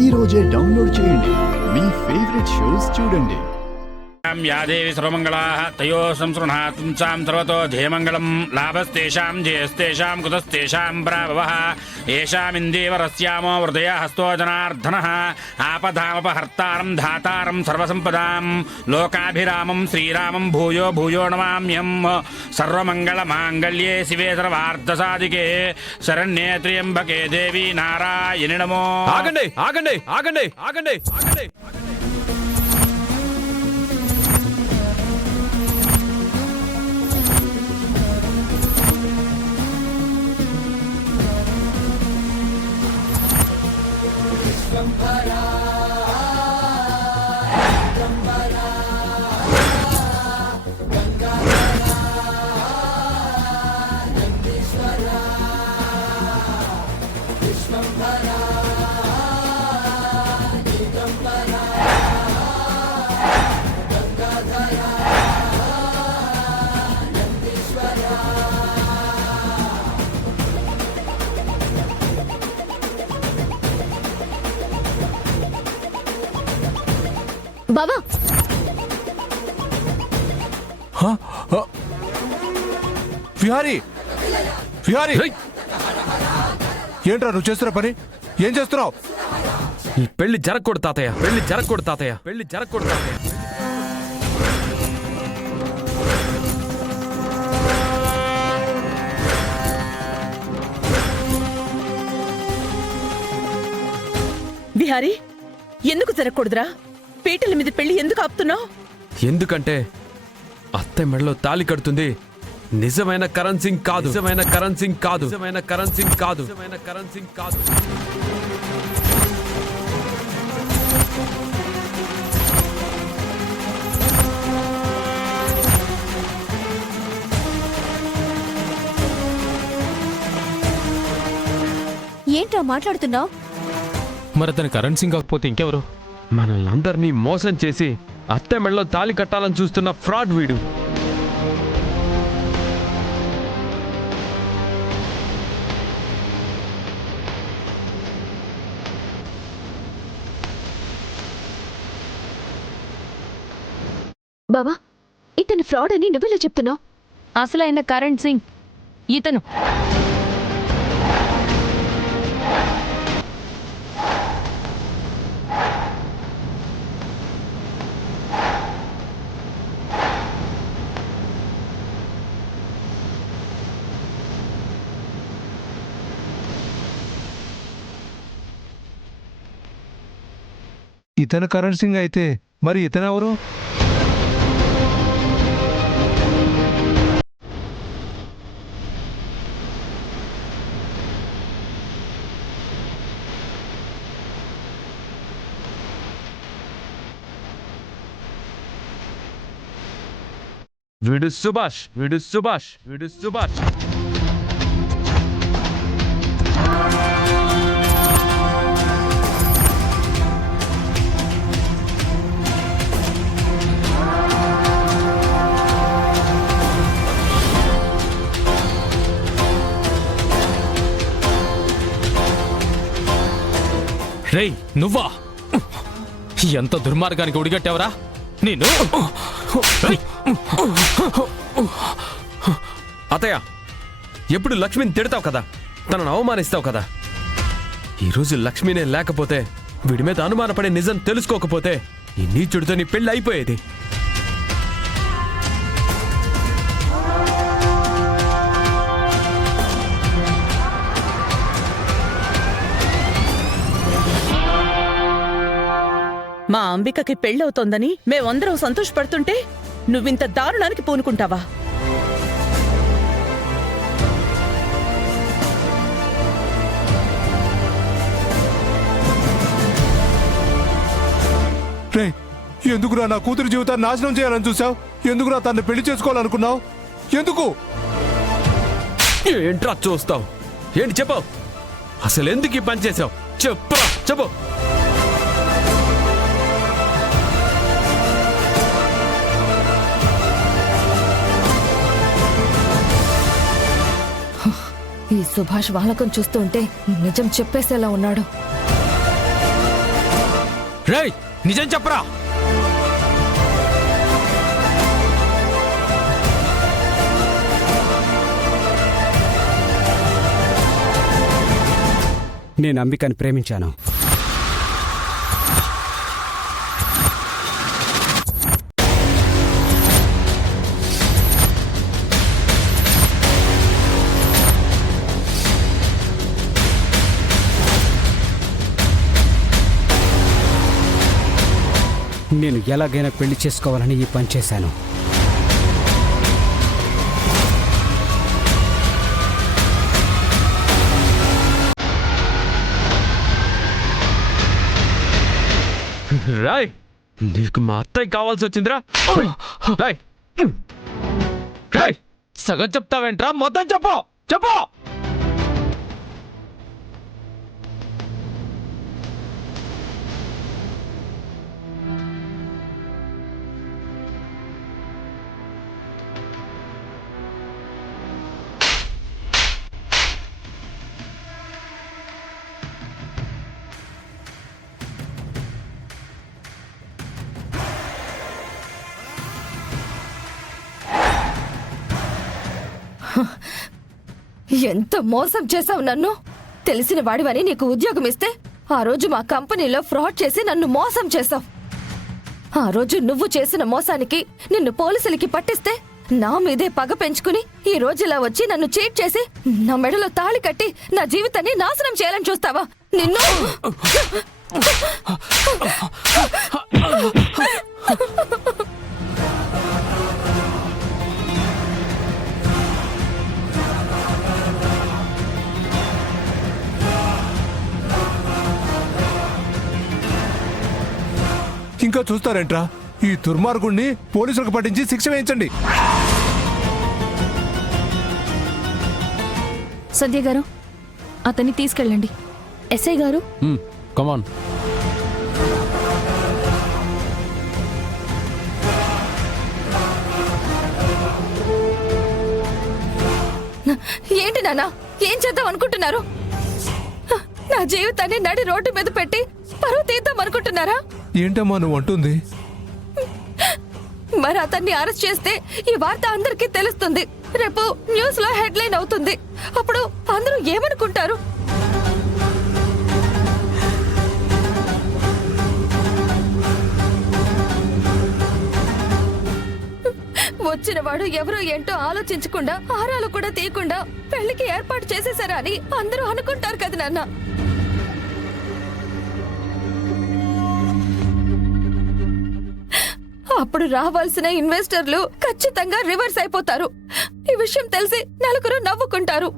ఈ రోజే డౌన్లోడ్ చేయండి. మీ ఫేవరెట్ షోస్ చూడండి. या देवी सर्वमंगलाः तयो संसृणातुं सर्वतो ध्येयमंगलम् लाभस्तेषां जयस्तेषां कुतस्तेषां प्राभवः येषामिन्दीवरस्यामो हृदया हस्तो जनार्दनः आपदामपहर्तारं धातारं सर्वसम्पदां लोकाभिरामं श्रीरामं भूयो भूयो नमाम्यहं सर्वमंगलमाङ्गल्ये शिवे सर्वार्थसाधिके शरण्ये त्र्यम्बके देवी नारायणि नमो। ఆగండి ఆగండి ఆగండి ఆగండి ఆగండి. బావా విహారీ విహారీ ఏంట్రా నువ్వు చేస్తున్న పని? ఏం చేస్తున్నావు? ఈ పెళ్లి జరగకూడదు తాతయ్య, పెళ్లి జరగకూడదు తాతయ్య, పెళ్లి జరగకూడదు తాతయ్య. విహారీ, ఎందుకు జరగకూడదురా? పీటల మీద పెళ్లి ఎందుకు ఆపుతున్నావు? ఎందుకంటే అత్తయ్య మెడలో తాళి కడుతుంది నిజమైన కరణ్ సింగ్ కాదు, నిజమైన కరణ్ సింగ్ కాదు, నిజమైన కరణ్ సింగ్ కాదు, నిజమైన కరణ్ సింగ్ కాదు. ఏంట్రా మాట్లాడుతున్నావు? మరి అతను కరణ్ సింగ్ కాకపోతే ఇంకెవరు? మనల్ని అందరినీ మోసం చేసి అత్తయ్య మెడలో తాళి కట్టాలని చూస్తున్న ఫ్రాడ్ వీడు. బావా, ఇతను ఫ్రాడ్ అని నువ్వెలా చెప్తున్నావు? అసలైన కరణ్ సింగ్ ఇతను. ఇతను కరణ్ సింగ్ అయితే మరి ఇతనెవరు? వీడు సుభాష్, వీడు సుభాష్, వీడు సుభాష్. రేయ్ నువ్వా? ఎంత దుర్మార్గానికి ఒడిగట్టావరా నేను? అతయ్య, ఎప్పుడు లక్ష్మిని తిడతావు కదా, తనను అవమానిస్తావు కదా. ఈరోజు లక్ష్మినే లేకపోతే, వీడి మీద అనుమానపడే నిజం తెలుసుకోకపోతే ఈ నీచుడితో నీ పెళ్లి అయిపోయేది. మా అంబికకి పెళ్ళవుతోందని మేమందరం సంతోషపడుతుంటే నువ్వింత దారుణానికి పూనుకుంటావా? రే, ఎందుకురా నా కూతురు జీవితాన్ని నాశనం చేయాలని చూసావు? ఎందుకురా తన్ని పెళ్లి చేసుకోవాలనుకున్నావు? ఎందుకు? ఏంట్రా చూస్తావు? ఏంటి చెప్పావు? అసలు ఎందుకు ఈ పని చేసావు? చెప్పరా, చెప్పు. ఈ సుభాష్ వాళ్ళకం చూస్తూ ఉంటే నిజం చెప్పేసేలా ఉన్నాడు. రేయ్ నిజం చెప్పరా? నేను అంబికని ప్రేమించాను. నేను ఎలాగైనా పెళ్లి చేసుకోవాలని ఈ పని చేశాను. రాయ్, నీకు మా అత్తయ్య కావాల్సి వచ్చిందిరా. రాయ్ రాయ్, సగం చెప్తావేంట్రా? మొత్తం చెప్పు చెప్పు. ఎంత మోసం చేశావు నన్ను. తెలిసిన వాడివని నీకు ఉద్యోగం ఇస్తే ఆ రోజు మా కంపెనీలో ఫ్రాడ్ చేసి నన్ను మోసం చేశావు. ఆ రోజు నువ్వు చేసిన మోసానికి నిన్ను పోలీసులకి పట్టిస్తే నా మీదే పగ పెంచుకుని ఈ రోజు ఇలా వచ్చి నన్ను చీట్ చేసి నా మెడలో తాళి కట్టి నా జీవితాన్ని నాశనం చేయాలని చూస్తావా? నిన్ను ఇంకా చూస్తారేంట్రా? ఈ దుర్మార్గుణ్ణి పోలీసులకు పట్టించి శిక్ష వేయించండి. సద్య గారు, అతన్ని తీసుకెళ్ళండి. ఎస్ఐ గారు, కమాన్. ఏంటి నాన్న, ఏం చేద్దాం అనుకుంటున్నారు? నా జీవితాన్ని నడి రోడ్డు మీద పెట్టి పరువు తీద్దాం అనుకుంటున్నారా? ఏంటమ్మా నువ్వు అంటుంది? మరి అతన్ని అరెస్ట్ చేస్తే ఈ వార్త అందరికీ తెలుస్తుంది. రేపు న్యూస్ లో హెడ్లైన్ అవుతుంది. అప్పుడు అందరూ ఏమనుకుంటారు? వచ్చిన వాడు ఎవరో ఏంటో ఆలోచించకుండా ఆహారాలు కూడా తీయకుండా పెళ్లికి ఏర్పాటు చేసేసారా అని అందరూ అనుకుంటారు కదా నాన్న. అప్పుడు రావాల్సిన ఇన్వెస్టర్లు ఖచ్చితంగా రివర్స్ అయిపోతారు. ఈ విషయం తెలిసి నలుగురు నవ్వుకుంటారు.